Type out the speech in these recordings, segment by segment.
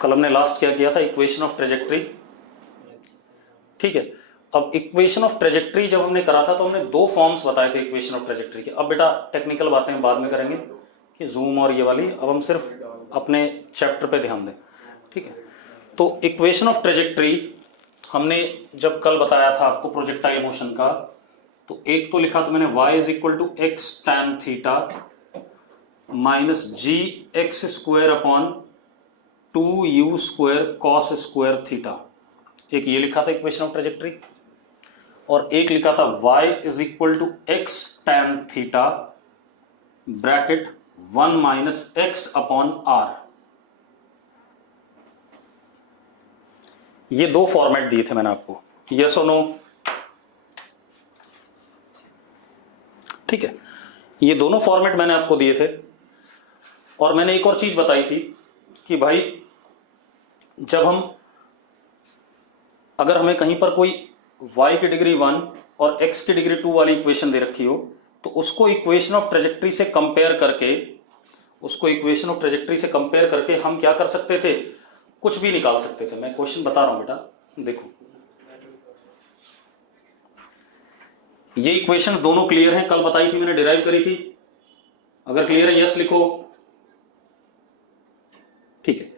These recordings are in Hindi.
कल हमने लास्ट क्या किया था, इक्वेशन ऑफ ट्रेजेक्ट्री। ठीक है, अब इक्वेशन ऑफ ट्रेजेक्ट्री जब हमने करा था तो हमने दो फॉर्म्स बताए थे इक्वेशन ऑफ ट्रेजेक्ट्री के। अब बेटा टेक्निकल बातें बाद में करेंगे कि जूम और ये वाली, अब हम सिर्फ अपने चैप्टर पे ध्यान दें। ठीक है, तो इक्वेशन ऑफ ट्रेजेक्ट्री हमने जब कल बताया था आपको प्रोजेक्टाइल मोशन का, तो एक तो लिखा था मैंने y is equal to x tan theta minus ji x square upon 2u square cos square theta. एक ये लिखा था इक्वेशन ऑफ ट्रेजेक्ट्री, और एक लिखा था y is equal to x tan theta bracket 1 minus x upon r. ये दो फॉर्मेट दिए थे मैंने आपको, यस और नो। ठीक है, ये दोनों फॉर्मेट मैंने आपको दिए थे। और मैंने एक और चीज बताई थी कि भाई जब हम, अगर हमें कहीं पर कोई y की डिग्री 1 और x की डिग्री 2 वाली इक्वेशन दे रखी हो, तो उसको इक्वेशन ऑफ ट्रेजेक्ट्री से कंपेयर करके, हम क्या कर सकते थे, कुछ भी निकाल सकते थे। मैं क्वेश्चन बता रहा हूं बेटा, देखो ये इक्वेशंस दोनों क्लियर हैं, कल बताई थी मैंने, डिराइव करी थी। अगर क्लियर है यस लिखो। ठीक है,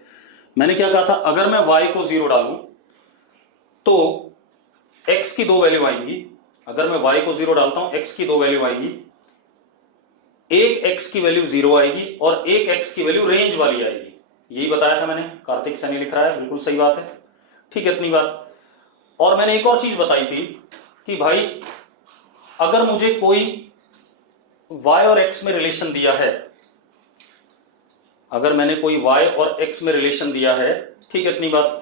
मैंने क्या कहा था, अगर मैं y को 0 डालूं तो x की दो वैल्यू आएंगी। अगर मैं y को 0 डालता हूं, x की दो वैल्यू आएंगी, एक x की वैल्यू 0 आएगी और एक x की वैल्यू रेंज वाली आएगी। यही बताया था मैंने, कार्तिक सैनी लिख रहा है, बिल्कुल सही बात है। ठीक है, इतनी बात। और मैंने एक और चीज बताई थी कि भाई अगर मुझे कोई y और x में रिलेशन दिया है, अगर मैंने कोई y और x में रिलेशन दिया है, ठीक है, इतनी बात।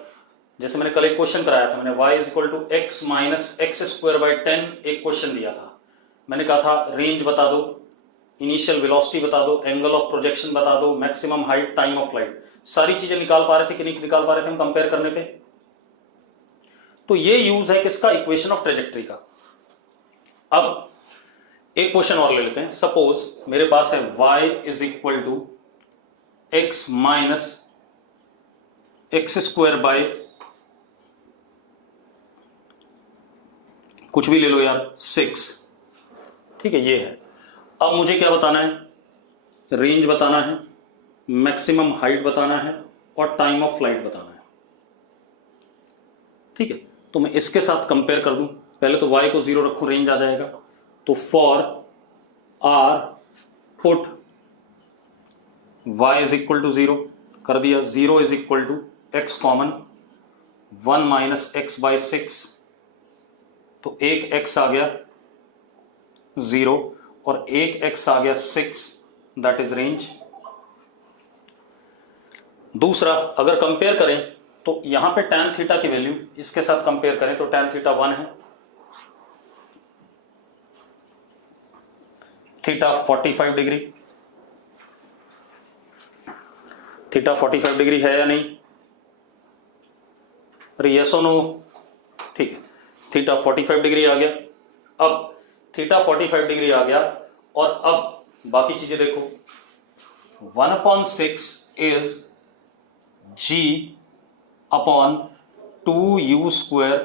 जैसे मैंने कल एक क्वेश्चन कराया था, मैंने y is equal to x minus x square by 10 एक क्वेश्चन दिया था। मैंने कहा था रेंज बता दो, इनिशियल वेलोसिटी बता दो, एंगल ऑफ प्रोजेक्शन बता दो, maximum height, time of flight, सारी चीजें निकाल पा रहे थे कि नहीं निकाल पा रहे थे हम कंपेयर करने पे। तो ये यूज है किसका, इक्वेशन ऑफ ट्रेजेक्ट्री का। अब एक क्वेश्चन और ले लेते हैं। सपोज मेरे पास है y is equal to x minus x square by, कुछ भी ले लो यार, 6। ठीक है, ये है। अब मुझे क्या बताना है, रेंज बताना है, मैक्सिमम हाइट बताना है और टाइम ऑफ फ्लाइट बताना है। ठीक है, तो मैं इसके साथ कंपेयर कर दूं। पहले तो y को 0 रखूं, रेंज आ जाएगा। तो for r put y is equal to 0 कर दिया, 0 is equal to x common 1 minus x by 6, तो एक x आ गया 0 और एक x आ गया 6, दैट इज रेंज। दूसरा अगर कंपेयर करें तो यहां पे tan थीटा की वैल्यू इसके साथ कंपेयर करें तो tan थीटा 1 है, थीटा 45 डिग्री, थीटा 45 डिग्री है या नहीं, अरे यस और नो। ठीक है, थीटा 45 डिग्री आ गया। अब थीटा 45 डिग्री आ गया और अब बाकी चीजें देखो, 1/6 is g upon 2u square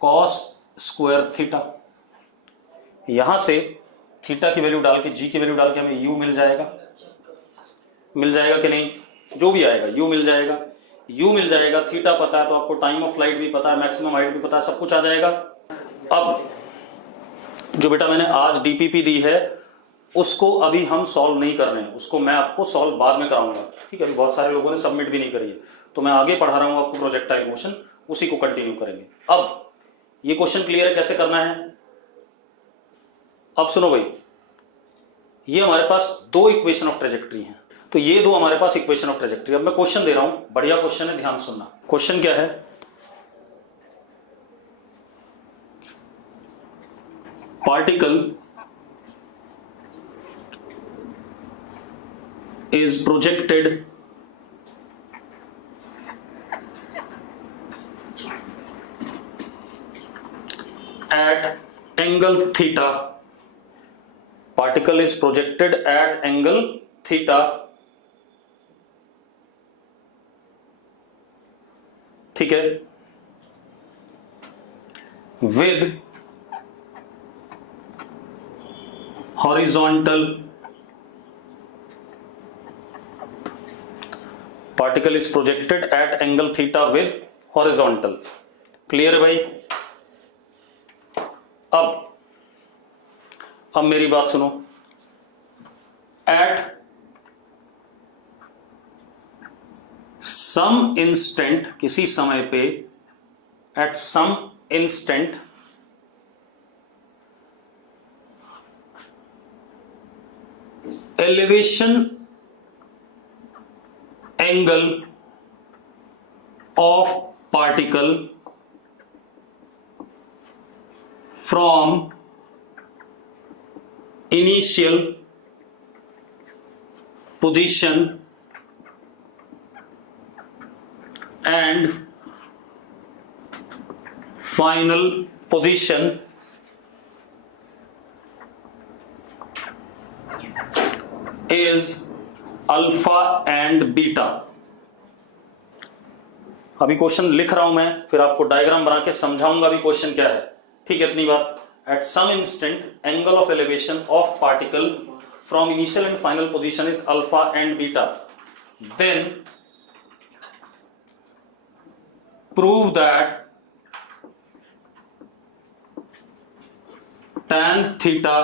cos square theta. यहां से थीटा की वैल्यू डाल के, g की वैल्यू डाल के हमें u मिल जाएगा कि नहीं, जो भी आएगा u मिल जाएगा। u मिल जाएगा, थीटा पता है तो आपको टाइम ऑफ फ्लाइट भी पता है, मैक्सिमम हाइट भी पता है, सब कुछ आ जाएगा। अब जो बेटा मैंने आज डीपीपी दी है उसको अभी हम सॉल्व नहीं कर रहे हैं, उसको मैं आपको सॉल्व बाद में कराऊंगा। ठीक है, अभी बहुत सारे लोगों ने सबमिट भी नहीं करी है, तो मैं आगे पढ़ा रहा हूं आपको प्रोजेक्टाइल मोशन, उसी को कंटिन्यू करेंगे। अब ये क्वेश्चन क्लियर है कैसे करना है। अब सुनो भाई, ये हमारे पास दो इक्वेशन ऑफ ट्रेजेक्ट्री हैं, तो ये दो हमारे पास इक्वेशन ऑफ ट्रेजेक्ट्री। अब मैं क्वेश्चन दे रहा हूं, बढ़िया क्वेश्चन है, ध्यान सुनना। क्वेश्चन क्या है, particle is projected at angle theta. Particle is projected at angle theta ठीक है, with horizontal particle is projected at angle theta with horizontal. Clear है भाई? अब मेरी बात सुनो, एट सम इंस्टेंट, किसी समय पे, at some instant elevation angle of particle from initial position and final position is alpha and beta. अभी क्वेश्चन लिख रहा हूं मैं, फिर आपको डायग्राम बना के समझाऊंगा अभी क्वेश्चन क्या है। ठीक है, इतनी बात। At some instant angle of elevation of particle from initial and final position is alpha and beta, then prove that tan theta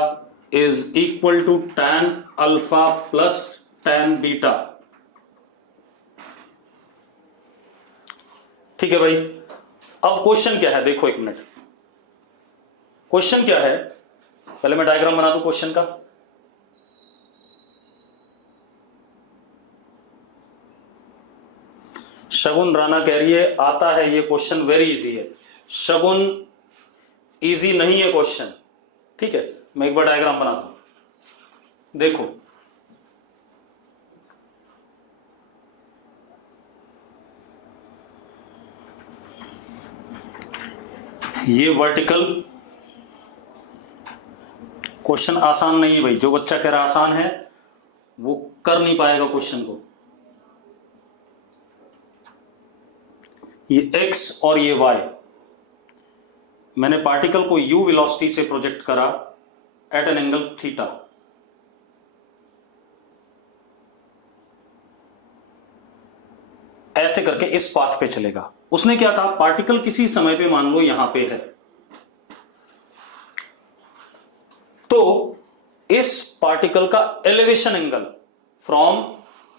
is equal to tan alpha plus tan beta। ठीक है भाई, अब क्वेश्चन क्या है देखो, एक मिनट। क्वेश्चन क्या है, पहले मैं डायग्राम बना दूं क्वेश्चन का। शगुन राणा कह रही है आता है ये क्वेश्चन, वेरी इजी है। शगुन इजी नहीं है क्वेश्चन, ठीक है। मैं एक बार डायग्राम बना दूं, देखो ये वर्टिकल। क्वेश्चन आसान नहीं है भाई, जो बच्चा कह रहा आसान है वो कर नहीं पाएगा क्वेश्चन को। ये x और ये y, मैंने पार्टिकल को u वेलोसिटी से प्रोजेक्ट करा एट एन एंगल थीटा। ऐसे करके इस पाथ पे चलेगा। उसने क्या कहा, पार्टिकल किसी समय पे मान लो यहां पे है, तो इस पार्टिकल का elevation angle from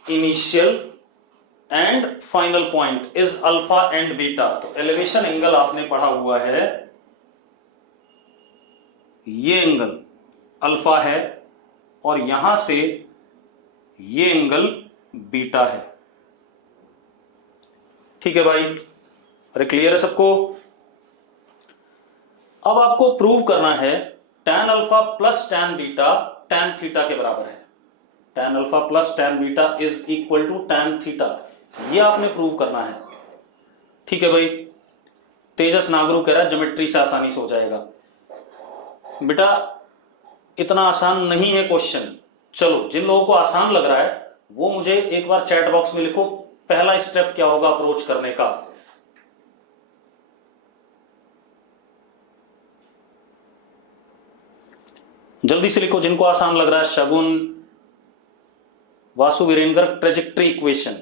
initial and final point is alpha and beta. तो एलिवेशन एंगल आपने पढ़ा हुआ है, ये एंगल अल्फा है और यहां से ये एंगल बीटा है। ठीक है भाई, अरे क्लियर है सबको? अब आपको प्रूव करना है tan alpha plus tan beta tan theta के बराबर है। tan alpha plus tan beta is equal to tan theta, ये आपने प्रूव करना है। ठीक है भाई, तेजस नागरू कह रहा है ज्योमेट्री से आसानी से हो जाएगा। बेटा इतना आसान नहीं है क्वेश्चन। चलो, जिन लोगों को आसान लग रहा है वो मुझे एक बार चैट बॉक्स में लिखो, पहला स्टेप क्या होगा अप्रोच करने का। जल्दी से लिखो जिनको आसान लग रहा है। शगुन, वासु वीरेंद्र, ट्रेजेक्ट्री इक्वेशन।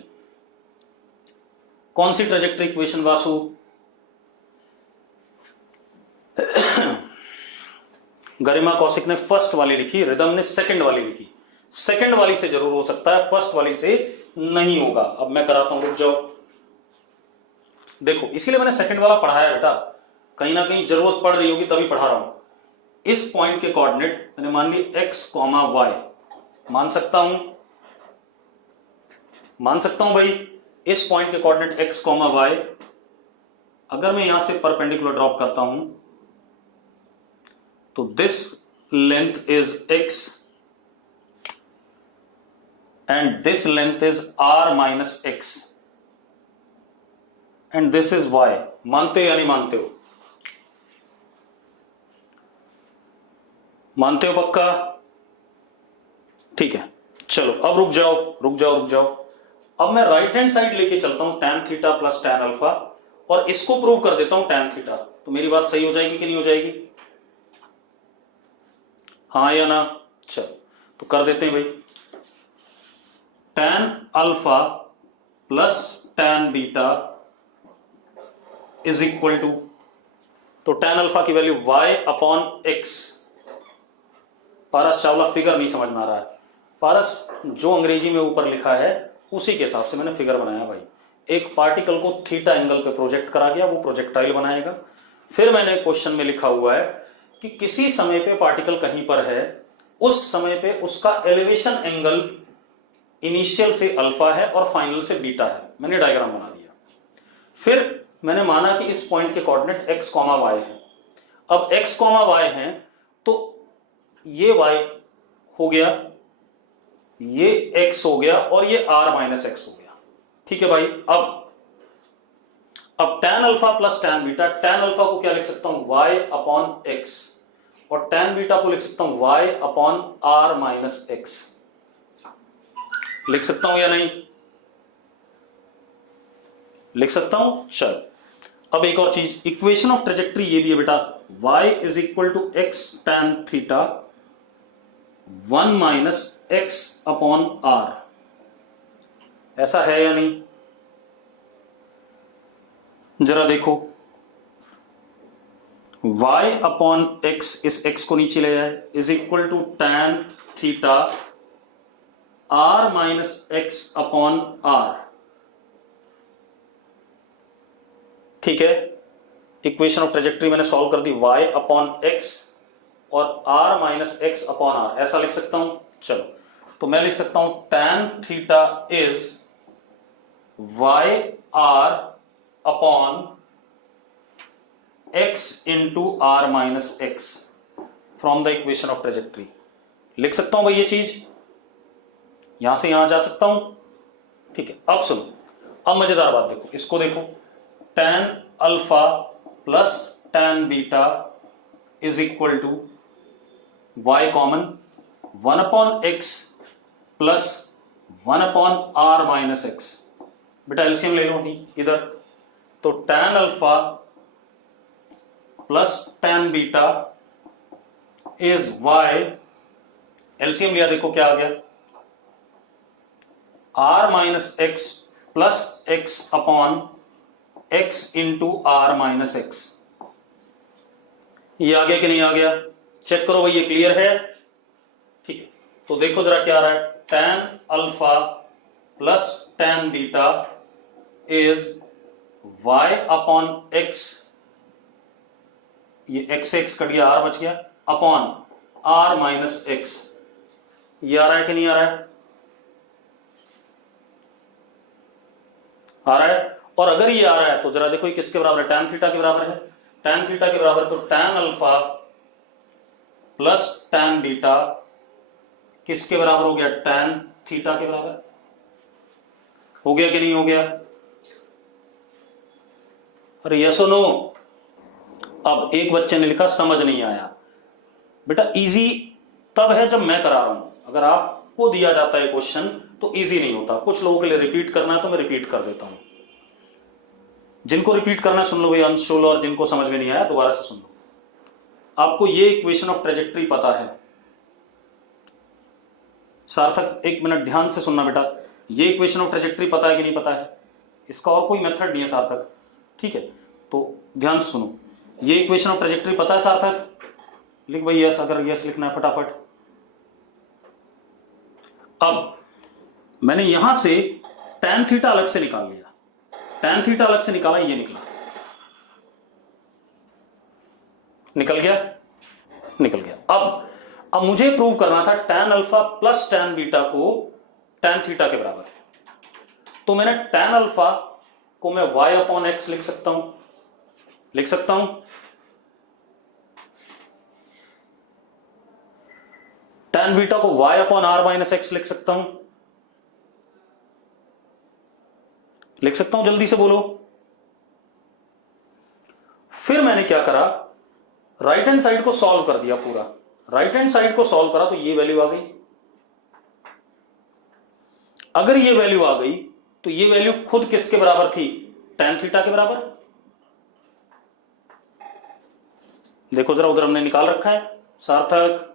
कौन सी ट्रेजेक्ट्री इक्वेशन वासु? गरिमा कौशिक ने फर्स्ट वाली लिखी, रिदम ने सेकंड वाली लिखी। सेकंड वाली से जरूर हो सकता है, फर्स्ट वाली से नहीं होगा। अब मैं कराता हूं, रुक जाओ। देखो, इसीलिए मैंने सेकंड वाला पढ़ाया बेटा, कहीं ना कहीं जरूरत पड़ रही होगी तभी पढ़ा रहा हूं। इस पॉइंट के कोऑर्डिनेट मैंने मान ली x, y। मान सकता हूं भाई, इस पॉइंट के कोऑर्डिनेट x, y। अगर मैं यहां से परपेंडिकुलर ड्रॉप करता हूं तो this length is x and this length is r minus x and this is y। मानते हो या नहीं मानते हो? मानते हो पक्का? ठीक है, चलो अब रुक जाओ। अब मैं राइट हैंड साइड लेके चलता हूं tan theta plus tan alpha, और इसको प्रूव कर देता हूं tan थीटा, तो मेरी बात सही हो जाएगी कि नहीं हो जाएगी? हाँ या ना? चलो तो कर देते हैं भाई। tan alpha plus tan beta is equal to, तो tan अल्फा की value y upon x। Paras Chawla figure नहीं समझ में आ रहा है। पारस जो अंग्रेजी में ऊपर लिखा है उसी के हिसाब से मैंने फिगर बनाया भाई। एक पार्टिकल को थीटा एंगल पे प्रोजेक्ट करा गया, वो प्रोजेक्टाइल बनाएगा। फिर मैंने क्वेश्चन में लिखा हुआ है कि किसी समय पे पार्टिकल कहीं पर है, उस समय पे उसका एलिवेशन एंगल इनिशियल से अल्फा है और फाइनल से बीटा है। मैंने डायग्राम बना दिया। फिर मैंने माना कि इस पॉइंट के कोऑर्डिनेट x, y है। अब x, y है तो ये y हो गया, ये x हो गया और ये r माइनस x हो गया। ठीक है भाई। अब tan alpha plus tan beta, tan alpha को क्या लिख सकता हूं y अपॉन x और tan बीटा को लिख सकता हूं y upon r minus x। लिख सकता हूं या नहीं? लिख सकता हूं। चल अब एक और चीज, इक्वेशन ऑफ ट्रेजेक्ट्री ये भी है बेटा, y is equal to x tan theta 1 minus x upon r। ऐसा है या नहीं? जरा देखो, y अपॉन x, इस x को नीचे ले आए, is equal to tan theta r minus x upon r। ठीक है, इक्वेशन ऑफ ट्रेजेक्ट्री मैंने सॉल्व कर दी, y अपॉन x और r minus x upon r। ऐसा लिख सकता हूं। चलो तो मैं लिख सकता हूं tan theta is y r upon x into r minus x from the equation of trajectory. लिख सकता हूं भाई ये चीज, यहां से यहां जा सकता हूं। ठीक है, अब सुनो, अब मजेदार बात देखो, इसको देखो, tan alpha plus tan beta is equal to y common 1 upon x plus 1 upon r minus x। बेटा एलसीएम ले लो इधर, तो tan alpha plus tan beta is y, LCM लिया, देखो क्या आ गया, r minus x plus x upon x into r minus x। ये आ गया कि नहीं आ गया? चेक करो भाई, ये क्लियर है? ठीक है, तो देखो जरा क्या आ रहा है, tan alpha plus tan beta is y upon x, ये x कट गया, r बच गया, अपॉन r माइनस x। ये आ रहा है कि नहीं आ रहा है? आ रहा है। और अगर ये आ रहा है तो जरा देखो ये किसके बराबर है, tan थीटा के बराबर है। tan थीटा के बराबर, तो tan alpha plus tan beta किसके बराबर हो गया, tan थीटा के बराबर। हो गया कि नहीं हो गया? अरे यस और नो? अब एक बच्चे ने लिखा समझ नहीं आया। बेटा इजी तब है जब मैं करा रहा हूं, अगर आपको दिया जाता है क्वेश्चन तो इजी नहीं होता। कुछ लोगों के लिए रिपीट करना है तो मैं रिपीट कर देता हूं। जिनको रिपीट करना सुन लो भाई अंशुल, और जिनको समझ में नहीं आया दोबारा से सुन लो। आपको ये इक्वेशन ऑफ ट्रेजेक्ट्री पता है, सार्थक एक मिनट ध्यान से सुनना बेटा, ये इक्वेशन ऑफ ट्रेजेक्ट्री पता है कि नहीं पता है? इसका और कोई मेथड नहीं है सार्थक, ठीक है? तो ध्यान से सुनो, ये इक्वेशन ऑफ ट्रेजेक्ट्री पता है सार्थक? लिख भाई यस, अगर यस लिखना है फटाफट। अब मैंने यहां से tan थीटा अलग से निकाल लिया, tan थीटा अलग से निकाला, ये निकला, निकल गया, निकल गया। अब मुझे प्रूव करना था tan alpha plus tan beta को tan थीटा के बराबर, तो मैंने tan अल्फा को मैं y अपॉन एक्स लिख सकता हूं, लिख सकता हूं। tan बीटा को y upon r minus x लिख सकता हूं, लिख सकता हूं, जल्दी से बोलो। फिर मैंने क्या करा, राइट हैंड साइड को सॉल्व कर दिया पूरा, राइट हैंड साइड को सॉल्व करा तो ये वैल्यू आ गई। अगर ये वैल्यू आ गई तो ये वैल्यू खुद किसके बराबर थी, tan थीटा के बराबर। देखो जरा, उधर हमने निकाल रखा है सार्थक,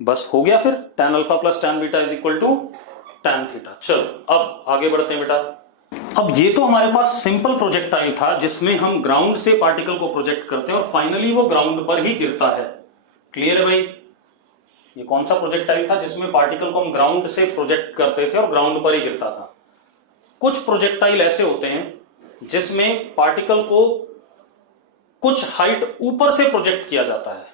बस हो गया फिर tan alpha plus tan beta is equal to tan theta. चलो अब आगे बढ़ते हैं बेटा। अब ये तो हमारे पास सिंपल प्रोजेक्टाइल था जिसमें हम ग्राउंड से पार्टिकल को प्रोजेक्ट करते हैं और फाइनली वो ग्राउंड पर ही गिरता है। क्लियर है भाई? ये कौन सा प्रोजेक्टाइल था जिसमें पार्टिकल को हम ग्राउंड से प्रोजेक्ट करते थे और ग्राउंड पर ही गिरता था? कुछ प्रोजेक्टाइल ऐसे होते हैं जिसमें पार्टिकल को कुछ हाइट ऊपर से प्रोजेक्ट किया जाता है।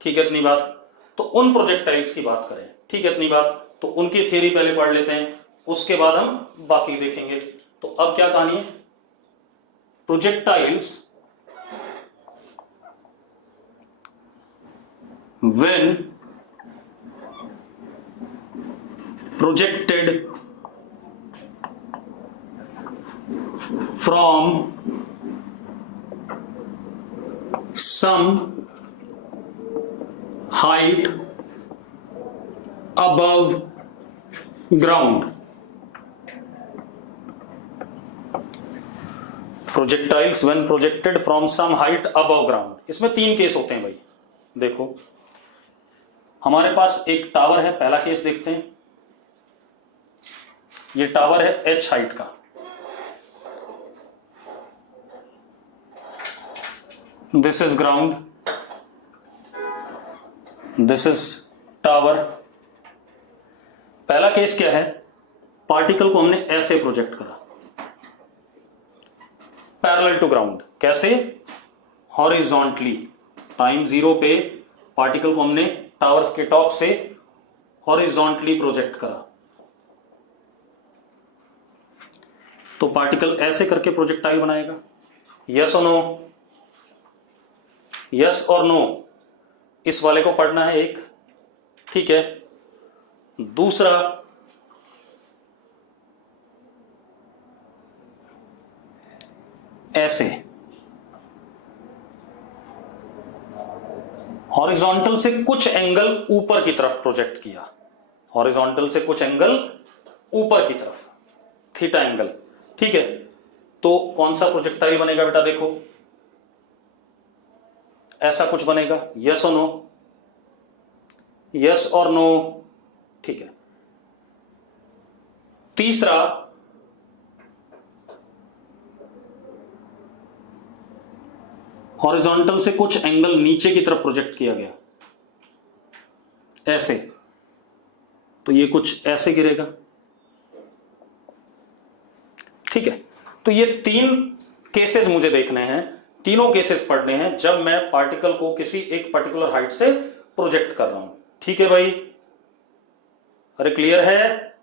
ठीक है इतनी बात? तो उन प्रोजेक्टाइल्स की बात करें। ठीक है इतनी बात? तो उनकी थियरी पहले पढ़ लेते हैं, उसके बाद हम बाकी देखेंगे। तो अब क्या कहानी है? Projectiles when projected from some height above ground. Projectiles when projected from some height above ground. इसमें 3 केस होते हैं भाई। देखो हमारे पास एक टावर है, पहला केस देखते हैं। ये टावर है h हाइट का, this is ground, this is tower. पहला केस क्या है? पार्टिकल को हमने ऐसे प्रोजेक्ट करा पैरेलल टू ग्राउंड। कैसे? हॉरिजॉन्टली। टाइम 0 पे पार्टिकल को हमने टावर्स के टॉप से हॉरिजॉन्टली प्रोजेक्ट करा। तो पार्टिकल ऐसे करके प्रोजेक्टाइल बनाएगा। यस और नो? यस और नो? इस वाले को पढ़ना है एक। ठीक है। दूसरा, ऐसे हॉरिजॉन्टल से कुछ एंगल ऊपर की तरफ प्रोजेक्ट किया। हॉरिजॉन्टल से कुछ एंगल ऊपर की तरफ, थीटा एंगल। ठीक है। तो कौन सा प्रोजेक्टाइल बनेगा बेटा? देखो ऐसा कुछ बनेगा। यस और नो? यस और नो? ठीक है। तीसरा, हॉरिजॉन्टल से कुछ एंगल नीचे की तरफ प्रोजेक्ट किया गया, ऐसे। तो ये कुछ ऐसे गिरेगा। ठीक है। तो ये 3 केसेस मुझे देखने हैं, तीनों केसेस पढ़ने हैं जब मैं पार्टिकल को किसी एक पर्टिकुलर हाइट से प्रोजेक्ट कर रहा हूं। ठीक है भाई? अरे क्लियर है?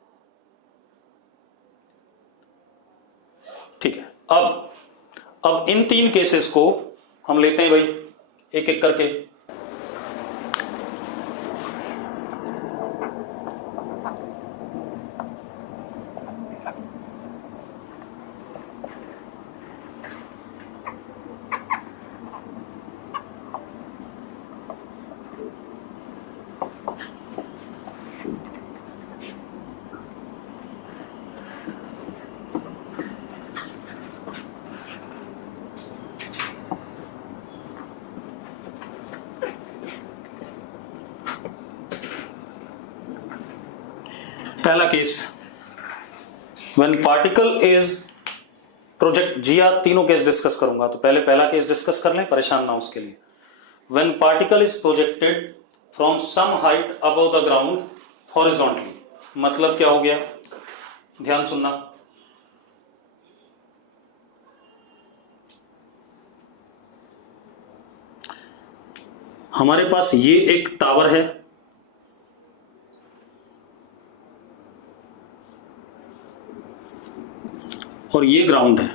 ठीक है। अब इन 3 केसेस को हम लेते हैं भाई एक एक करके। पहला case, when particle is project, जी हाँ तीनों केस डिस्कस करूंगा, तो पहले पहला केस डिस्कस कर लें, परेशान ना उसके लिए। When particle is projected from some height above the ground horizontally, मतलब क्या हो गया? ध्यान सुनना। हमारे पास ये एक टावर है, और ये ग्राउंड है।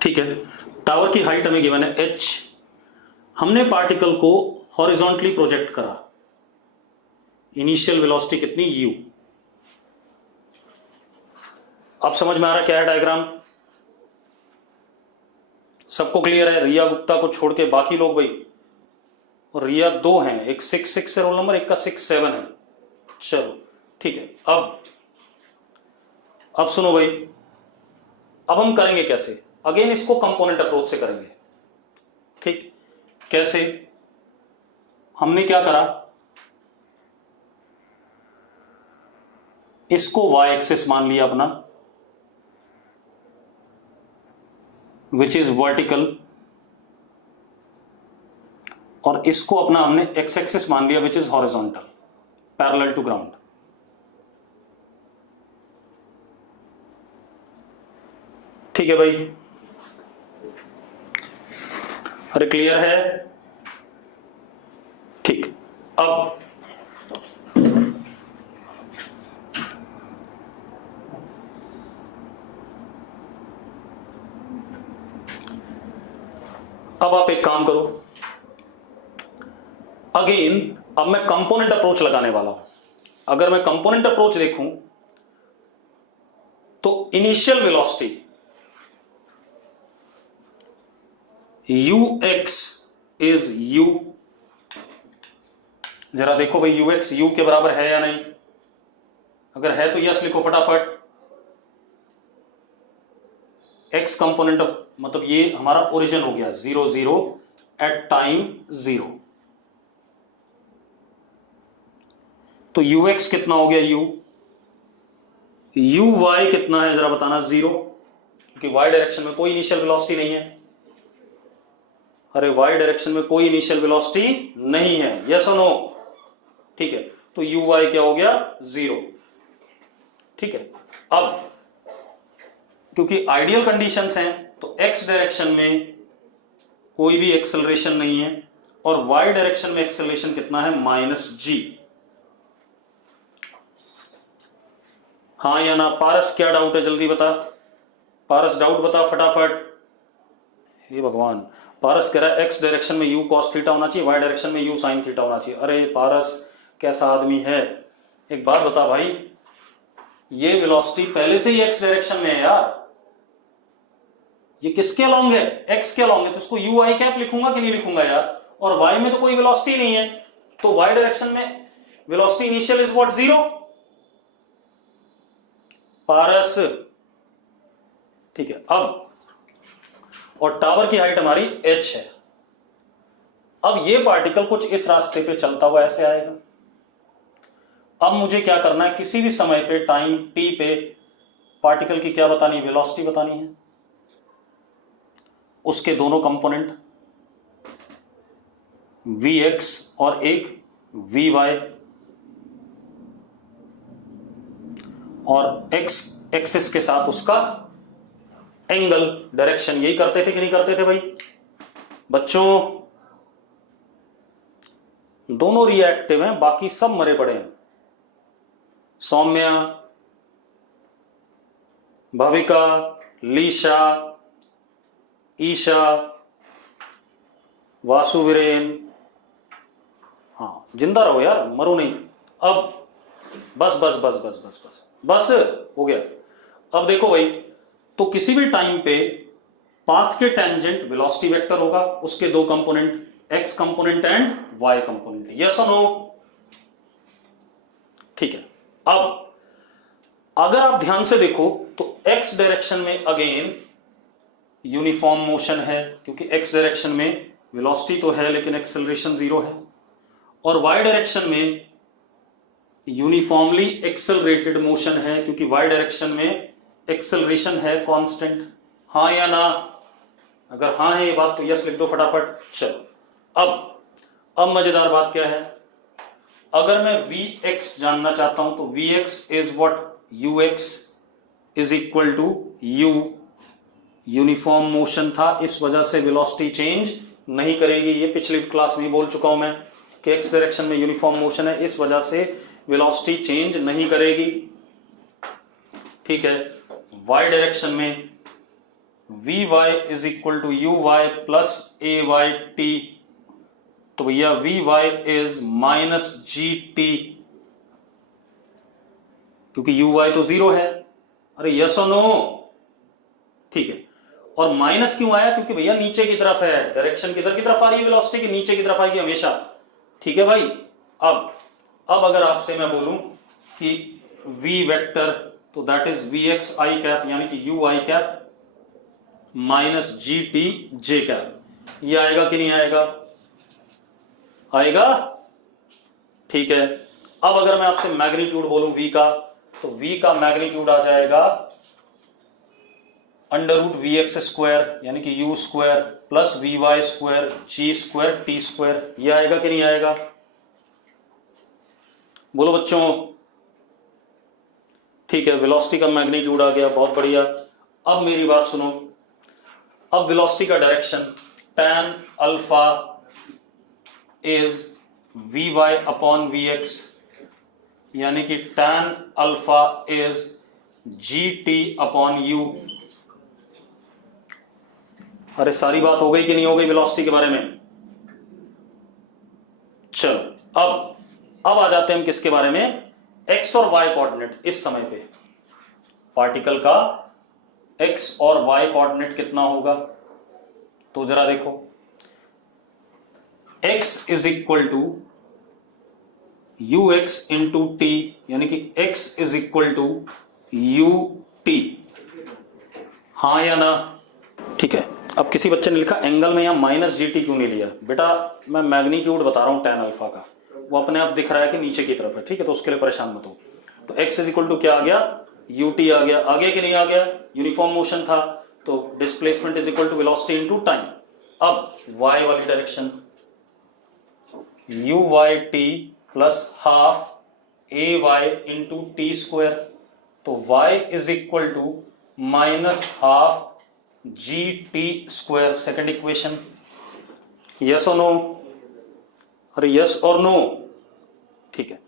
ठीक है। टावर की हाइट हमें गिवन है h, हमने पार्टिकल को हॉरिजॉन्टली प्रोजेक्ट करा, इनिशियल वेलोसिटी कितनी u। अब समझ में आ रहा क्या है डायग्राम? सबको क्लियर है? रिया गुप्ता को छोड़ के बाकी लोग भाई, और रिया 2 हैं, एक 66 है रोल नंबर, एक का 67 है। चलो ठीक है। अब सुनो भाई, अब हम करेंगे कैसे? अगेन इसको कंपोनेंट अप्रोच से करेंगे। ठीक, कैसे? हमने क्या करा, इसको y एक्सिस मान लिया अपना, विच इज वर्टिकल, और इसको अपना हमने x एक्सिस मान लिया, which is horizontal, parallel to ground. ठीक है भाई? अरे क्लियर है? ठीक। अब आप एक काम करो, अगेन अब मैं कंपोनेंट अप्रोच लगाने वाला हूं। अगर मैं कंपोनेंट अप्रोच देखूं तो initial velocity ux is u, जरा देखो भाई ux u के बराबर है या नहीं? अगर है तो यस लिखो फटाफट। x कंपोनेंट मतलब ये हमारा ओरिजिन हो गया 0 0 एट टाइम 0, तो ux कितना हो गया u, uy कितना है जरा बताना? 0, क्योंकि y डायरेक्शन में कोई इनिशियल वेलोसिटी नहीं है। अरे y डायरेक्शन में कोई इनिशियल वेलोसिटी नहीं है, यस और नो? ठीक है, तो uy क्या हो गया? 0। ठीक है, अब क्योंकि आइडियल कंडीशंस हैं तो x डायरेक्शन में कोई भी एक्सेलरेशन नहीं है, और y डायरेक्शन में एक्सेलरेशन कितना है? -g। हाँ या ना? पारस क्या डाउट है? जल्दी बता पारस, डाउट बता फटाफट। हे भगवान, पारस कह रहा है x डायरेक्शन में u cos थीटा होना चाहिए, y डायरेक्शन में u sin थीटा होना चाहिए। अरे पारस कैसा आदमी है, एक बात बता भाई, ये वेलोसिटी पहले से ही x डायरेक्शन में है यार, ये किसके अलोंग है? x के अलोंग है, तो इसको u i कैप लिखूंगा कि नहीं लिखूंगा यार? और y में तो कोई वेलोसिटी नहीं है, तो y डायरेक्शन में वेलोसिटी इनिशियल इज व्हाट? 0। पारस ठीक है। अब और टावर की हाइट हमारी h है। अब ये पार्टिकल कुछ इस रास्ते पे चलता हुआ ऐसे आएगा। अब मुझे क्या करना है, किसी भी समय पे टाइम t पे पार्टिकल की क्या बतानी है? वेलोसिटी बतानी है, उसके दोनों कंपोनेंट vx और एक vy, और x एक्सिस के साथ उसका एंगल, डायरेक्शन। यही करते थे कि नहीं करते थे भाई बच्चों? दोनों रिएक्टिव हैं, बाकी सब मरे पड़े हैं। सौम्या, भविका, लीशा, ईशा, वासुवीरेन, हाँ जिंदा रहो यार, मरो नहीं। अब बस बस बस बस बस बस बस हो गया। अब देखो भाई, तो किसी भी टाइम पे पाथ के टेंजेंट वेलोसिटी वेक्टर होगा, उसके दो component x component and y component, yes और नो? ठीक है। अब अगर आप ध्यान से देखो तो x डायरेक्शन में अगेन यूनिफॉर्म मोशन है, क्योंकि x डायरेक्शन में वेलोसिटी तो है लेकिन एक्सेलरेशन 0 है, और y डायरेक्शन में यूनिफॉर्मली एक्सेलरेटेड मोशन है, क्योंकि y डायरेक्शन में एक्सेलरेशन है कांस्टेंट। हाँ या ना? अगर हाँ है ये बात तो यस लिख दो फटाफट। चलो अब मजेदार बात क्या है, अगर मैं vx जानना चाहता हूं तो vx is what? ux is equal to u। Uniform motion था, इस वजह से वेलोसिटी चेंज नहीं करेगी। ये पिछली क्लास में बोल चुका हूं मैं कि x डायरेक्शन में यूनिफॉर्म मोशन है, इस वजह से वेलोसिटी चेंज नहीं करेगी। ठीक है, y डायरेक्शन में vy is equal to uy plus ayt, तो भैया vy इज माइनस gt, क्योंकि uy तो 0 है। अरे यस और नो? ठीक है, और माइनस क्यों आया? क्योंकि भैया नीचे की तरफ है, डायरेक्शन किधर की तरफ आ रही है वेलोसिटी की? नीचे की तरफ आएगी हमेशा। ठीक है भाई। अब अगर आपसे मैं बोलूं कि v वेक्टर, तो that is v x i cap यानी कि u i cap minus g t j cap, ये आएगा कि नहीं आएगा? आएगा। ठीक है। अब अगर मैं आपसे मैग्नीट्यूड बोलूं v का, तो v का मैग्नीट्यूड आ जाएगा under root v x square यानी कि u square plus v y square g square t square, ये आएगा कि नहीं आएगा? बोलो बच्चों। ठीक है, वेलोसिटी का मैग्नीट्यूड आ गया, बहुत बढ़िया। अब मेरी बात सुनो, अब वेलोसिटी का direction tan alpha is v y upon v x यानी कि tan alpha is g t upon u. अरे सारी बात हो गई कि नहीं हो गई वेलोसिटी के बारे में? चलो अब आ जाते हैं हम किसके बारे में? एक्स और वाई कोऑर्डिनेट। इस समय पे पार्टिकल का एक्स और वाई कोऑर्डिनेट कितना होगा? तो जरा देखो, x is equal to u x into t यानी कि x is equal to u t, हाँ या ना? ठीक है। अब किसी बच्चे ने लिखा एंगल में यहां माइनस जी टी क्यों नहीं लिया? बेटा मैं मैग्नीट्यूड बता रहा हूं tan अल्फा का, वो अपने आप दिख रहा है कि नीचे की तरफ है। ठीक है, तो उसके लिए परेशान मत हो। तो x इज इक्वल टू क्या आ गया? यू टी आ गया। आगे कि नहीं आ गया? यूनिफॉर्म मोशन था, तो displacement is equal to velocity into time. अब y वाली direction u y t plus half a y into t square, तो y is equal to minus half g t square. Second equation, yes और नो? अरे यस और नो? ठीक है।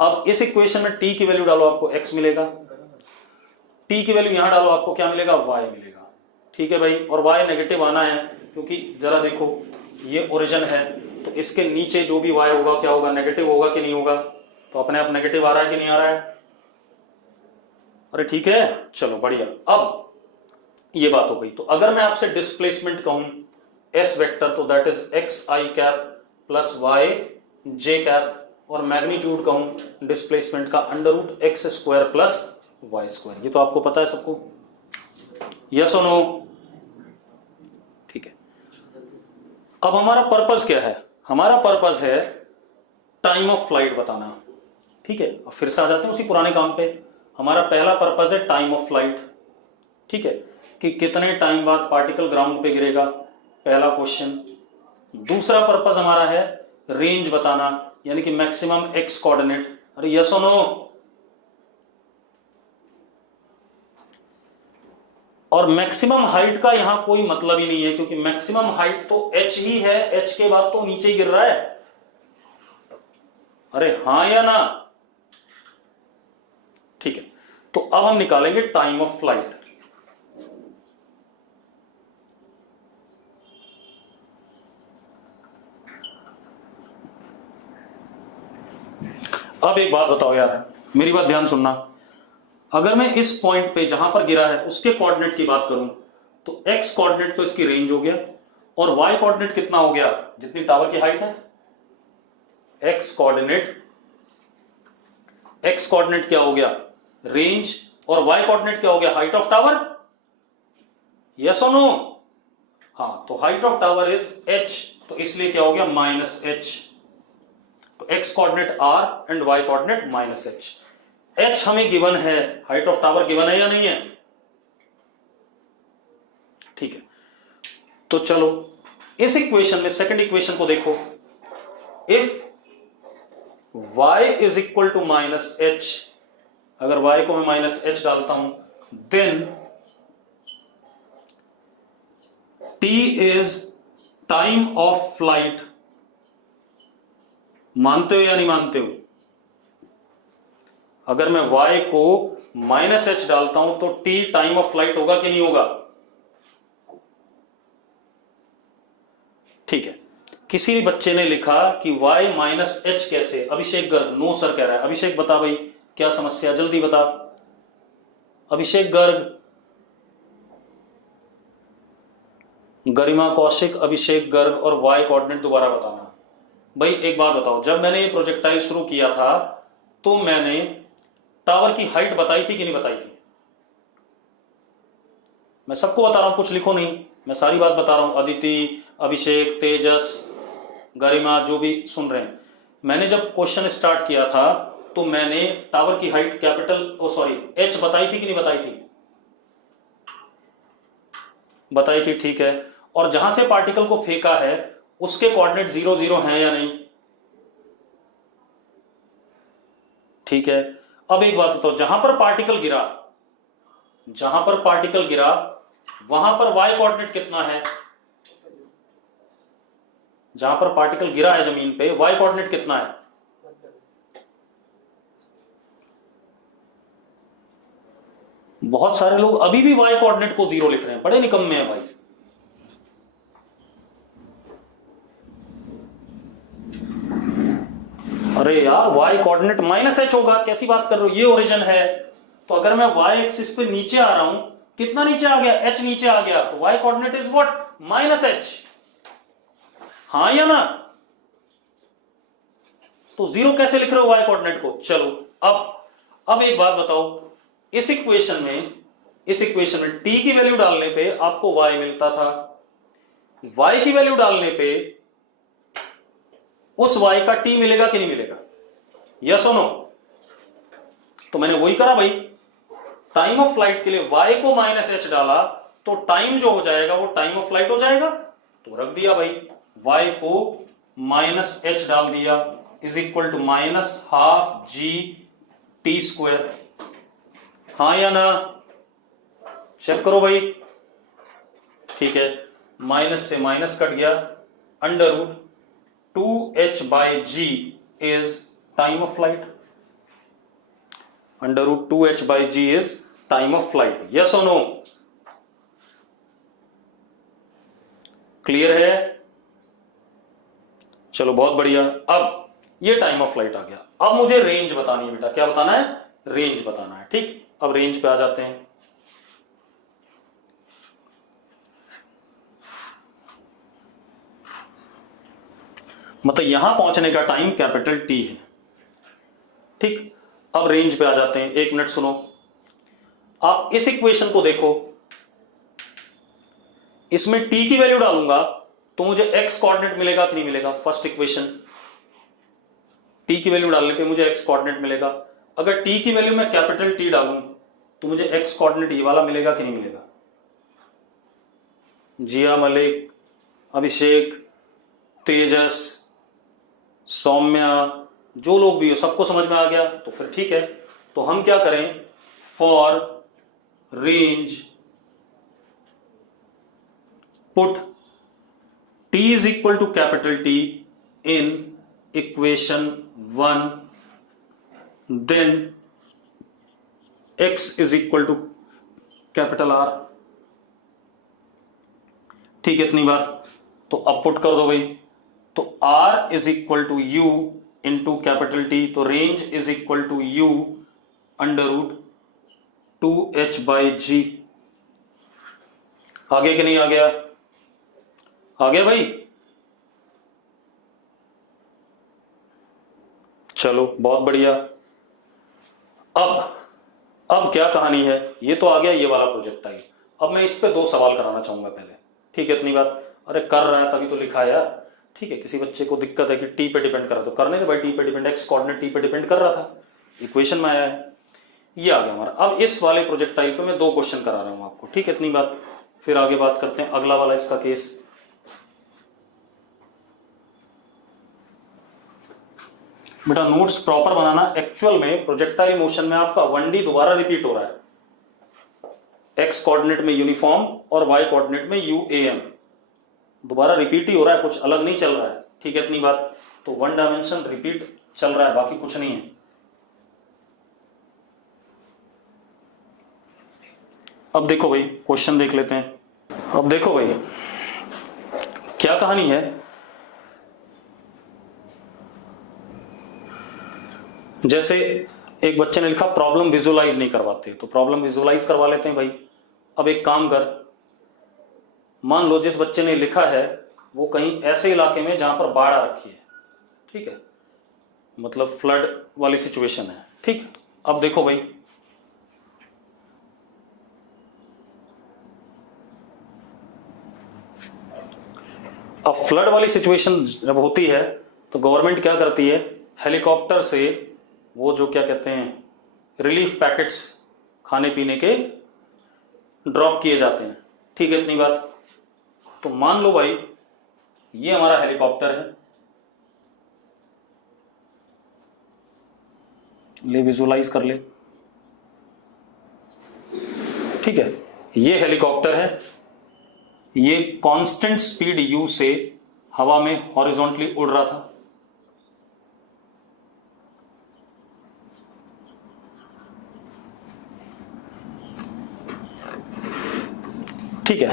अब इस इक्वेशन में t की वैल्यू डालो, आपको x मिलेगा। t की वैल्यू यहां डालो, आपको क्या मिलेगा? y मिलेगा। ठीक है भाई। और y नेगेटिव आना है, क्योंकि जरा देखो ये ओरिजिन है, तो इसके नीचे जो भी y होगा क्या होगा? नेगेटिव होगा कि नहीं होगा? तो अपने आप नेगेटिव आ रहा है कि नहीं आ रहा है? अरे ठीक है, चलो बढ़िया। अब ये बात हो गई। तो अगर मैं आपसे डिस्प्लेसमेंट कहूं s वेक्टर, तो that is x i cap plus y j cap, और मैग्नीट्यूड कहूं डिस्प्लेसमेंट का under root x square plus y square. ये तो आपको पता है सबको, यस और नो? ठीक है। अब हमारा पर्पस क्या है? हमारा पर्पस है टाइम ऑफ फ्लाइट बताना। ठीक है, अब फिर से आ जाते हैं उसी पुराने काम पे। हमारा पहला पर्पस है टाइम ऑफ फ्लाइट। ठीक है, कि कितने टाइम बाद पार्टिकल ग्राउंड पे गिरेगा, पहला क्वेश्चन। दूसरा पर्पस हमारा है रेंज बताना, यानी कि मैक्सिमम एक्स कोऑर्डिनेट। अरे यस और नो? और मैक्सिमम हाइट का यहां कोई मतलब ही नहीं है, क्योंकि मैक्सिमम हाइट तो h ही है, h के बाद तो नीचे गिर रहा है। अरे हां या ना? ठीक है, तो अब हम निकालेंगे टाइम ऑफ फ्लाइट। अब एक बात बताओ यार, मेरी बात ध्यान सुनना। अगर मैं इस पॉइंट पे जहां पर गिरा है उसके कोऑर्डिनेट की बात करूं, तो x कोऑर्डिनेट तो इसकी रेंज हो गया, और y कोऑर्डिनेट कितना हो गया? जितनी टावर की हाइट है। x कोऑर्डिनेट क्या हो गया? रेंज। और y कोऑर्डिनेट क्या हो गया? Height of tower. यस और नो? हाँ, तो height of tower is h, तो इसलिए क्या हो गया? Minus h। तो x coordinate r and y coordinate minus h। h हमें गिवन है, हाइट ऑफ टावर गिवन है या नहीं है? ठीक है, तो चलो इस इक्वेशन में सेकंड इक्वेशन को देखो। If y is equal to minus h, अगर y को मैं माइनस h डालता हूं, then t is time of flight. मानते हो या नहीं मानते हो? अगर मैं y को माइनस h डालता हूं तो t टाइम ऑफ फ्लाइट होगा कि नहीं होगा? ठीक है। किसी भी बच्चे ने लिखा कि y माइनस h कैसे? अभिषेक गर्ग, नो सर कह रहा है। अभिषेक बता भाई क्या समस्या, जल्दी बता। अभिषेक गर्ग, गरिमा कौशिक, अभिषेक गर्ग और वाई कोऑर्डिनेट दोबारा बताना। भाई एक बात बताओ, जब मैंने ये प्रोजेक्टाइल शुरू किया था तो मैंने टावर की हाइट बताई थी कि नहीं बताई थी? मैं सबको बता रहा हूं, कुछ लिखो नहीं, मैं सारी बात बता रहा हूं। अदिति, अभिषेक, तेजस, गरिमा, जो भी सुन रहे हैं, मैंने जब क्वेश्चन स्टार्ट किया था तो मैंने टावर की हाइट एच बताई थी कि नहीं बताई थी? बताई थी, ठीक है। और जहां से पार्टिकल को फेंका है उसके कोऑर्डिनेट 0 0 हैं या नहीं? ठीक है। अब एक बात बताओ, जहां पर पार्टिकल गिरा वहां पर वाई कोऑर्डिनेट कितना है? जहां पर पार्टिकल गिरा है जमीन पे, वाई कोऑर्डिनेट कितना है? बहुत सारे लोग अभी भी वाई कोऑर्डिनेट को 0 लिख रहे हैं, बड़े निकम्मे हैं भाई। अरे यार, वाई कोऑर्डिनेट -h होगा, कैसी बात कर रहे हो? ये ओरिजिन है, तो अगर मैं वाई एक्सिस पे नीचे आ रहा हूं, कितना नीचे आ गया? h नीचे आ गया, तो y coordinate is what? -h। हाँ या ना? तो 0 कैसे लिख रहे हो वाई कोऑर्डिनेट को? चलो अब एक बात बताओ, इस इक्वेशन में t की वैल्यू डालने पे आपको y मिलता था, y की वैल्यू डालने पे उस y का t मिलेगा कि नहीं मिलेगा? यस और नो? तो मैंने वही करा भाई, टाइम ऑफ फ्लाइट के लिए y को -h डाला तो टाइम जो हो जाएगा वो टाइम ऑफ फ्लाइट हो जाएगा, तो रख दिया भाई, y को -h डाल दिया, इज इक्वल टू -12 g_t²। हाँ या ना? चेक करो भाई। ठीक है, माइनस से माइनस कट गया, √2h/g is time of flight. √2h/g is time of flight. Yes और नो? क्लियर है? चलो बहुत बढ़िया। अब ये टाइम ऑफ फ्लाइट आ गया, अब मुझे रेंज बतानी है बेटा। क्या बताना है? रेंज बताना है। ठीक, अब रेंज पे आ जाते हैं। मतलब यहां पहुंचने का टाइम कैपिटल T है। ठीक, अब रेंज पे आ जाते हैं। 1 मिनट सुनो, आप इस इक्वेशन को देखो, इसमें T की वैल्यू डालूंगा तो मुझे x कोऑर्डिनेट मिलेगा कि नहीं मिलेगा? फर्स्ट इक्वेशन, T की वैल्यू डालने पे मुझे x कोऑर्डिनेट मिलेगा। अगर T की वैल्यू मैं कैपिटल T डालूं तो मुझे x कोऑर्डिनेट ये वाला मिलेगा कि नहीं मिलेगा? जिया, मलिक, अभिषेक, तेजस, सौम्या, जो लोग भी हो, सबको समझ में आ गया? तो फिर ठीक है, तो हम क्या करें, for range put T is equal to capital T in equation 1, then x is equal to capital R। ठीक है, इतनी बात। तो अब पुट कर दो भाई, तो R is equal to U into capital T, तो range is equal to U √2h/g। आगे कि नहीं आ गया? आ गया भाई? चलो बहुत बढ़िया। अब क्या कहानी है, ये तो आ गया ये वाला प्रोजेक्टाइल। अब मैं इस पे 2 सवाल कराना चाहूंगा पहले। ठीक है, इतनी बात। अरे कर रहा है तभी तो लिखा है यार। ठीक है, किसी बच्चे को दिक्कत है कि टी पे डिपेंड कर रहा, तो करने दे भाई, टी पे डिपेंड, एक्स कोऑर्डिनेट टी पे डिपेंड कर रहा था, इक्वेशन में आया है, ये आ गया हमारा। अब इस वाले प्रोजेक्टाइल पे मैं 2 क्वेश्चन करा रहा हूं आपको। ठीक है, इतनी बात। फिर आगे बात करते हैं अगला वाला इसका केस। बेटा नोट्स प्रॉपर बनाना। एक्चुअल में प्रोजेक्टाइल मोशन में आपका 1D दोबारा रिपीट हो रहा है, एक्स कोऑर्डिनेट में यूनिफॉर्म और वाई कोऑर्डिनेट में UAM, दोबारा रिपीट ही हो रहा है, कुछ अलग नहीं चल रहा है। ठीक है, इतनी बात। तो 1 डायमेंशन रिपीट चल रहा है, बाकी कुछ नहीं है। अब देखो भाई, क्वेश्चन देख लेते हैं। अब देखो भाई क्या कहानी है। जैसे एक बच्चे ने लिखा प्रॉब्लम विजुअलाइज नहीं करवाते, तो प्रॉब्लम विजुअलाइज करवा लेते हैं भाई। अब एक काम कर, मान लो जिस बच्चे ने लिखा है वो कहीं ऐसे इलाके में जहां पर बाढ़ आ रखी है, ठीक है, मतलब फ्लड वाली सिचुएशन है, ठीक। अब देखो भाई, अब फ्लड वाली सिचुएशन जब होती है तो गवर्नमेंट क्या करती है, हेलीकॉप्टर से वो जो क्या कहते हैं रिलीफ पैकेट्स खाने पीने के ड्रॉप किए जाते हैं, ठीक है, इतनी बात। तो मान लो भाई ये हमारा हेलीकॉप्टर है, ले विजुअलाइज कर ले, ठीक है, ये हेलीकॉप्टर है, ये कांस्टेंट स्पीड u से हवा में हॉरिजॉन्टली उड़ रहा था, ठीक है।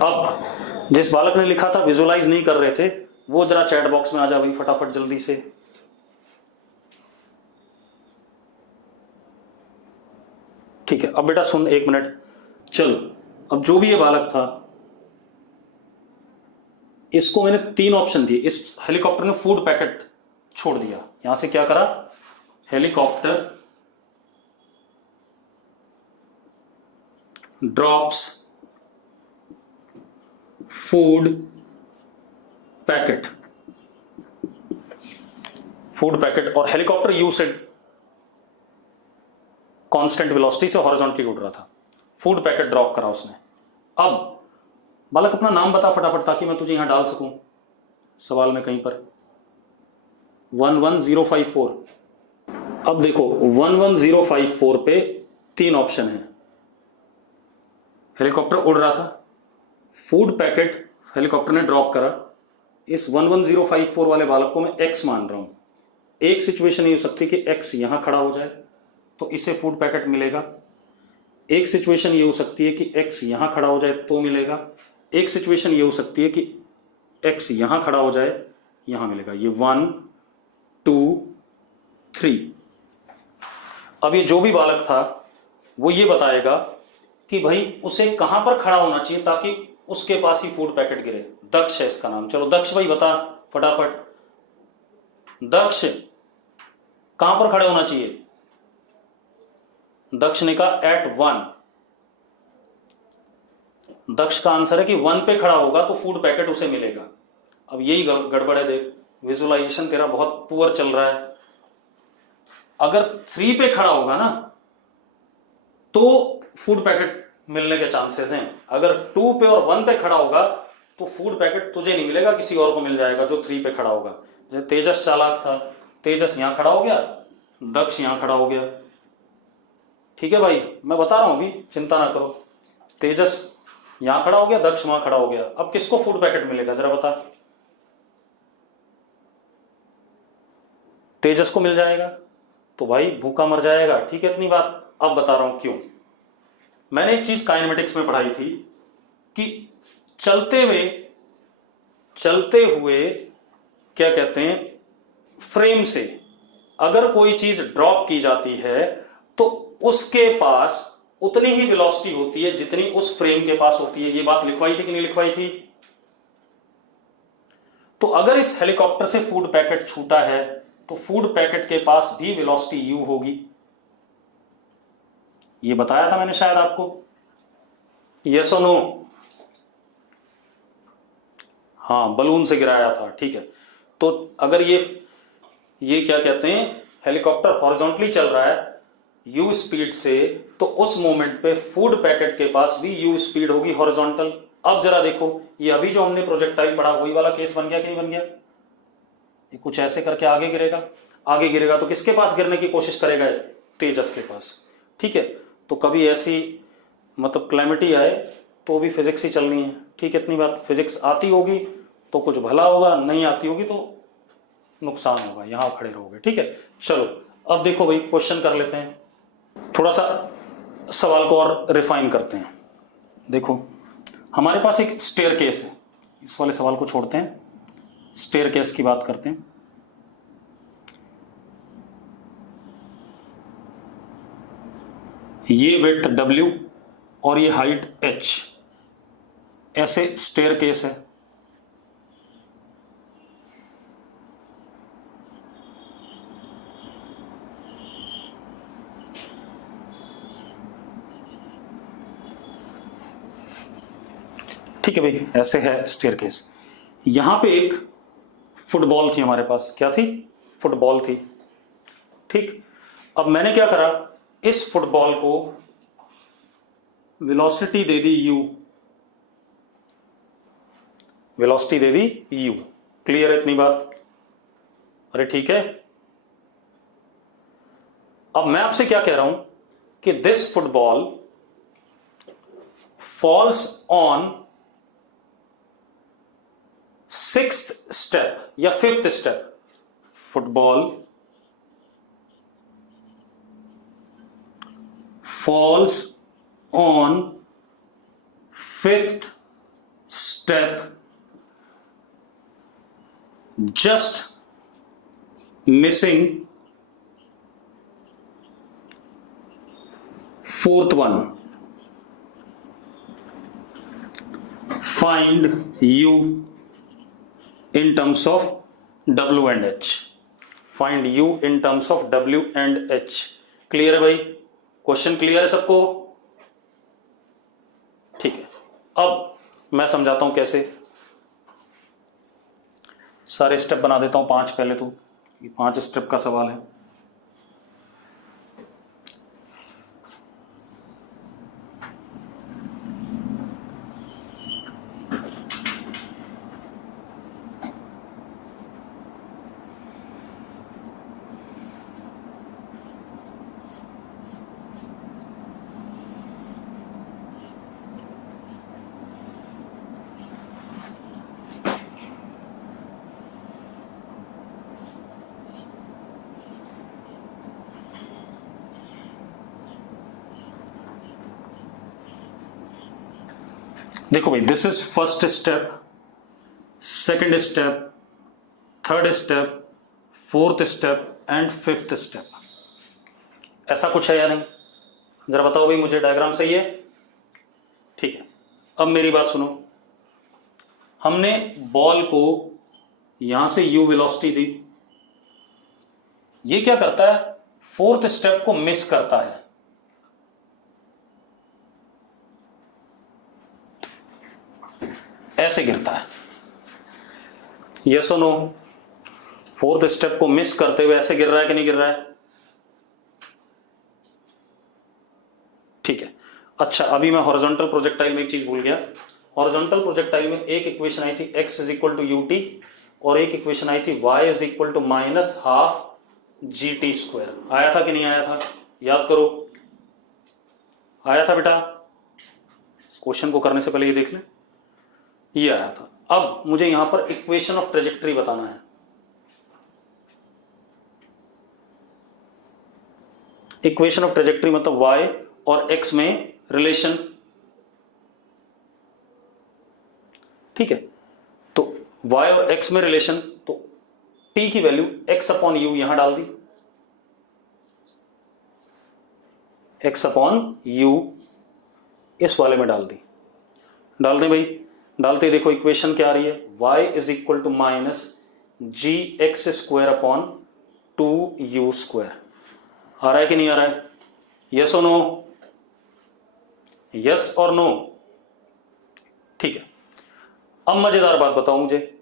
अब जिस बालक ने लिखा था विजुअलाइज नहीं कर रहे थे, वो जरा चैट बॉक्स में आ जा भाई फटाफट जल्दी से। ठीक है, अब बेटा सुन एक मिनट, चलो अब जो भी ये बालक था इसको मैंने 3 ऑप्शन दिए, इस हेलीकॉप्टर ने फूड पैकेट छोड़ दिया, यहां से क्या करा, helicopter drops food packet, food packet, और हेलीकॉप्टर यू से कांस्टेंट वेलोसिटी से हॉरिजॉन्टली उड़ रहा था, फूड पैकेट ड्रॉप करा उसने। अब बालक अपना नाम बता फटाफट ताकि मैं तुझे यहां डाल सकूं सवाल में कहीं पर। 11054। अब देखो 11054 पे 3 ऑप्शन है, हेलीकॉप्टर उड़ रहा था, फूड पैकेट हेलीकॉप्टर ने ड्रॉप करा, इस 11054 वाले बालक को मैं x मान रहा हूं। एक सिचुएशन ये हो सकती है कि x यहां खड़ा हो जाए तो इसे फूड पैकेट मिलेगा, एक सिचुएशन ये हो सकती है कि x यहां खड़ा हो जाए तो मिलेगा, एक सिचुएशन ये हो सकती है कि x यहां खड़ा हो जाए यहां मिलेगा, ये 1 2 3। अब ये जो भी बालक था वो ये बताएगा कि भाई उसे कहां पर खड़ा होना चाहिए ताकि उसके पास ही फूड पैकेट गिरे। दक्ष है इसका नाम। चलो दक्ष भाई बता फटाफट, दक्ष कहां पर खड़े होना चाहिए? दक्ष ने कहा एट 1। दक्ष का आंसर है कि 1 पे खड़ा होगा तो फूड पैकेट उसे मिलेगा। अब यही गड़बड़ है, देख विजुअलाइजेशन तेरा बहुत पुअर चल रहा है। अगर 3 पे खड़ा होगा ना तो फूड पैकेट मिलने के चांसेस हैं, अगर 2 पे और 1 पे खड़ा होगा तो फूड पैकेट तुझे नहीं मिलेगा, किसी और को मिल जाएगा जो 3 पे खड़ा होगा। जैसे तेजस चालाक था, तेजस यहां खड़ा हो गया, दक्ष यहां खड़ा हो गया। ठीक है भाई, मैं बता रहा हूं अभी, चिंता ना करो। तेजस यहां खड़ा हो गया, दक्ष वहां खड़ा हो गया। अब किसको फूड पैकेट मिलेगा जरा बता? तेजस को मिल जाएगा तो भाई भूखा मर जाएगा। ठीक है, इतनी बात। अब बता रहा हूं क्यों। मैंने एक चीज काइनेमेटिक्स में पढ़ाई थी कि चलते हुए क्या कहते हैं, फ्रेम से अगर कोई चीज ड्रॉप की जाती है तो उसके पास उतनी ही वेलोसिटी होती है जितनी उस फ्रेम के पास होती है। ये बात लिखवाई थी कि नहीं लिखवाई थी? तो अगर इस हेलीकॉप्टर से फूड पैकेट छूटा है तो फूड पैकेट के पास भी वेलोसिटी u होगी। ये बताया था मैंने शायद आपको, यस और नो? हाँ, बलून से गिराया था। ठीक है, तो अगर ये क्या कहते हैं, हेलीकॉप्टर हॉरिजॉन्टली चल रहा है u स्पीड से, तो उस मोमेंट पे फूड पैकेट के पास भी u स्पीड होगी हॉरिजॉन्टल। अब जरा देखो, ये अभी जो हमने प्रोजेक्टाइल पढ़ा वही वाला केस बन गया कि नहीं बन गया? ये कुछ ऐसे करके आगे गिरेगा, आगे गिरेगा तो किसके पास गिरने की कोशिश करेगा? तेजस के पास। ठीक है, तो कभी ऐसी मतलब क्लैमिटी आए तो भी फिजिक्स ही चलनी है। ठीक है, इतनी बात। फिजिक्स आती होगी तो कुछ भला होगा, नहीं आती होगी तो नुकसान होगा, यहां खड़े रहोगे। ठीक है, चलो अब देखो भाई, क्वेश्चन कर लेते हैं, थोड़ा सा सवाल को और रिफाइन करते हैं। देखो हमारे पास एक स्टेयरकेस है, इस वाले सवाल को छोड़ते हैं, स्टेयरकेस की बात करते हैं। ये विड्थ w और ये हाइट h। ऐसे स्टेयर केस है, ठीक है भाई, ऐसे है स्टेयर केस। यहां पे एक फुटबॉल थी हमारे पास, क्या थी? फुटबॉल थी, ठीक। अब मैंने क्या करा, इस फुटबॉल को वेलोसिटी दे दी u, वेलोसिटी दे दी u। क्लियर है इतनी बात? अरे ठीक है। अब मैं आपसे क्या कह रहा हूं कि this football falls on 6th step या 5th step. Football falls on 5th step, just missing 4th one. Find u in terms of w and h. Find u in terms of w and h. Clear है भाई? क्वेश्चन क्लियर है सबको? ठीक है, अब मैं समझाता हूं कैसे। सारे स्टेप बना देता हूं 5 पहले, तो ये 5 स्टेप का सवाल है। देखो भाई, this is first step, second step, third step, fourth step and 5th step. ऐसा कुछ है या नहीं? जरा बताओ भाई मुझे, डायग्राम सही है? ठीक है, अब मेरी बात सुनो। हमने बॉल को यहां से u वेलोसिटी दी, ये क्या करता है? 4th स्टेप को मिस करता है। ऐसे गिरता है, यस और नो? 4th स्टेप को मिस करते हुए ऐसे गिर रहा है कि नहीं गिर रहा है? ठीक है। अच्छा, अभी मैं हॉरिजॉन्टल प्रोजेक्टाइल में एक चीज भूल गया। हॉरिजॉन्टल प्रोजेक्टाइल में एक इक्वेशन आई थी x is equal to ut, और एक इक्वेशन आई थी y is equal to -12 gt square. आया था कि नहीं आया था? याद करो, आया था बेटा? क्वेश्चन को करने से पहले ये देख लें, ये आया था। अब मुझे यहां पर इक्वेशन ऑफ ट्रेजेक्टरी बताना है। इक्वेशन ऑफ ट्रेजेक्टरी मतलब y और x में रिलेशन, ठीक है? तो y और x में रिलेशन, तो t की वैल्यू x अपॉन u यहां डाल दी, x अपॉन u इस वाले में डाल दी। डाल दें भाई? डालते ही देखो इक्वेशन क्या आ रही है, y is equal to minus ji x square upon 2u square. आ रहा है कि नहीं आ रहा है? यस और नो? यस और नो? ठीक है। अब मजेदार बात बताओ मुझे,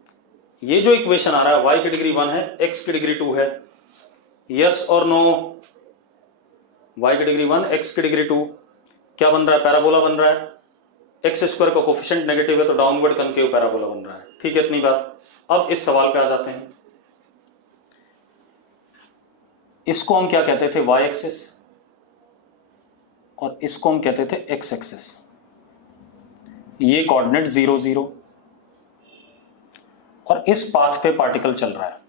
ये जो इक्वेशन आ रहा है y की डिग्री 1 है, x की डिग्री 2 है, यस और नो? y की डिग्री 1, x की डिग्री 2, क्या बन रहा है? पैराबोला बन रहा है। एक्स स्क्वायर का कोफिशिएंट नेगेटिव है तो डाउनवर्ड कनकेव पैराबोला बन रहा है। ठीक है, इतनी बात। अब इस सवाल पे आ जाते हैं। इसको हम क्या कहते थे? y एक्सिस, और इसको हम कहते थे x एक्सिस। ये कोऑर्डिनेट 0 0, और इस पाथ पे पार्टिकल चल रहा है।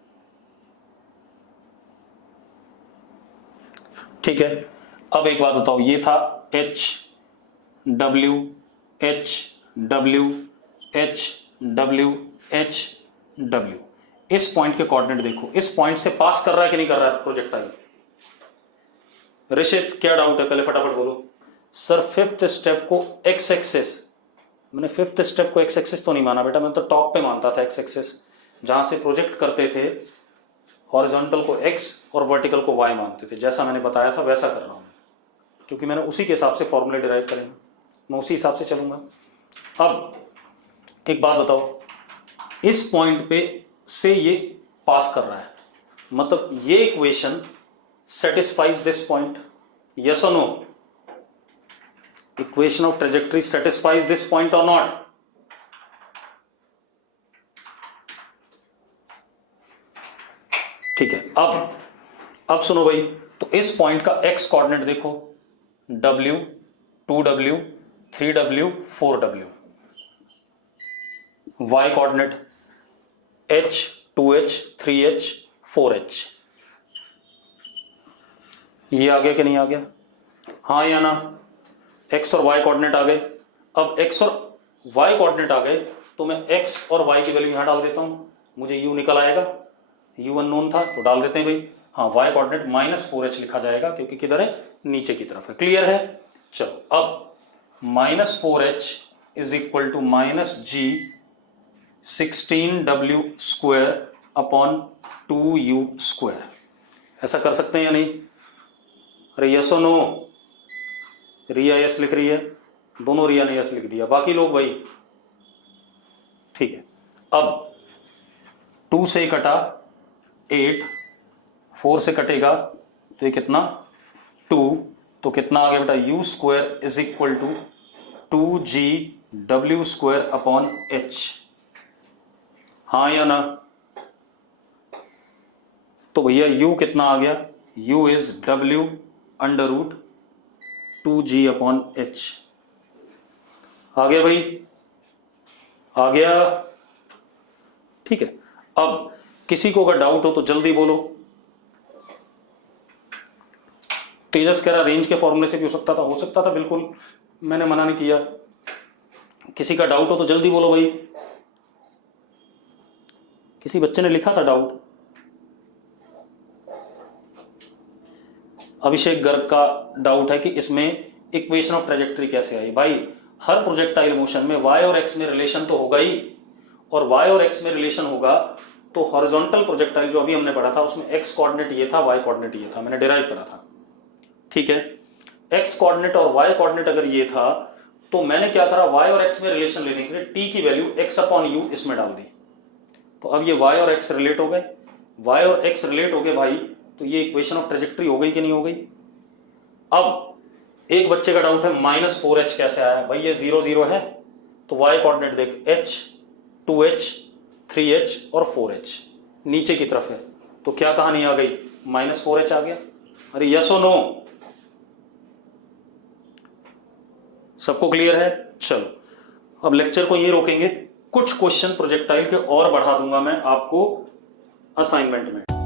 ठीक है, अब एक बात बताओ, ये था h w h w h w h w। इस पॉइंट के कोऑर्डिनेट देखो, इस पॉइंट से पास कर रहा है कि नहीं कर रहा है प्रोजेक्टाइल? ऋषित क्या डाउट है? पहले फटाफट बोलो। सर 5th स्टेप को x एक्सिस मैंने फिफ्थ स्टेप को एक्स एक्सिस तो नहीं माना बेटा, मैं तो टॉप पे मानता था एक्स एक्सिस, जहां से प्रोजेक्ट करते थे हॉरिजॉन्टल को एक्स और वर्टिकल को वाई मानते थे। जैसा मैंने बताया था वैसा कर रहा हूं, क्योंकि मैंने उसी के हिसाब से फॉर्मूले डिराइव करेंगे, मैं उसी हिसाब से चलूंगा। अब एक बात बताओ, इस पॉइंट पे से ये पास कर रहा है, मतलब ये equation satisfies this point, yes और no? Equation of trajectory satisfies this point और नॉट? ठीक है, अब सुनो भाई, तो इस पॉइंट का एक्स कोऑर्डिनेट देखो, W, 2W, 3W, 4W, y coordinate H, 2H, 3H, 4H। ये आ गया कि नहीं आ गया? हाँ या ना? x और y कोऑर्डिनेट आ गए। अब x और y कोऑर्डिनेट आ गए तो मैं x और y की वैल्यू यहां डाल देता हूं, मुझे u निकल आएगा, u अननोन था तो डाल देते हैं भाई। हाँ, y कोऑर्डिनेट -4h लिखा जाएगा क्योंकि किधर है? नीचे की तरफ है। क्लियर है? चलो, अब -4h is equal to -g 16w square upon 2u square. ऐसा कर सकते हैं या नहीं? अरे यस और नो? रिया यस लिख रही है, दोनों रिया ने यस लिख दिया, बाकी लोग भाई? ठीक है, अब 2 से कटा 8, 4 से कटेगा तो ये कितना? 2, तो कितना आ गया बेटा? u square is equal to 2gw square upon h। हाँ या ना? तो भैया u कितना आ गया? u is w under root 2g upon h। आ गया भाई? आ गया? ठीक है, अब किसी को अगर डाउट हो तो जल्दी बोलो। तेजस कह रहा रेंज के फॉर्मूले से भी हो सकता था, हो सकता था, बिल्कुल, मैंने मना नहीं किया। किसी का डाउट हो तो जल्दी बोलो भाई। किसी बच्चे ने लिखा था डाउट, अभिषेक गर्ग का डाउट है कि इसमें इक्वेशन ऑफ ट्रेजेक्टरी कैसे आई। भाई, हर प्रोजेक्टाइल मोशन में y और x में रिलेशन तो होगा ही, और y और x में रिलेशन होगा तो हॉरिजॉन्टल प्रोजेक्टाइल जो अभी हमने पढ़ा था उसमें x कोऑर्डिनेट ये था, y कोऑर्डिनेट ये था, मैंने डिराइव करा था। ठीक है, x कोऑर्डिनेट और y कोऑर्डिनेट अगर ये था तो मैंने क्या करा, y और x में रिलेशन लेने के लिए t की वैल्यू x अपॉन u इसमें डाल दी। तो अब ये y और x रिलेट हो गए, y और x रिलेट हो गए भाई, तो ये इक्वेशन ऑफ ट्रेजेक्टरी हो गई कि नहीं हो गई? अब एक बच्चे का डाउट है -4h कैसे आया? भाई ये 0 0 है, तो y कोऑर्डिनेट देख, h, 2h, 3h और 4h नीचे की तरफ है, तो क्या कहानी आ गई? -4h आ गया। अरे यस और नो? सबको क्लियर है? चलो, अब लेक्चर को यही रोकेंगे, कुछ क्वेश्चन प्रोजेक्टाइल के और बढ़ा दूंगा मैं आपको असाइनमेंट में।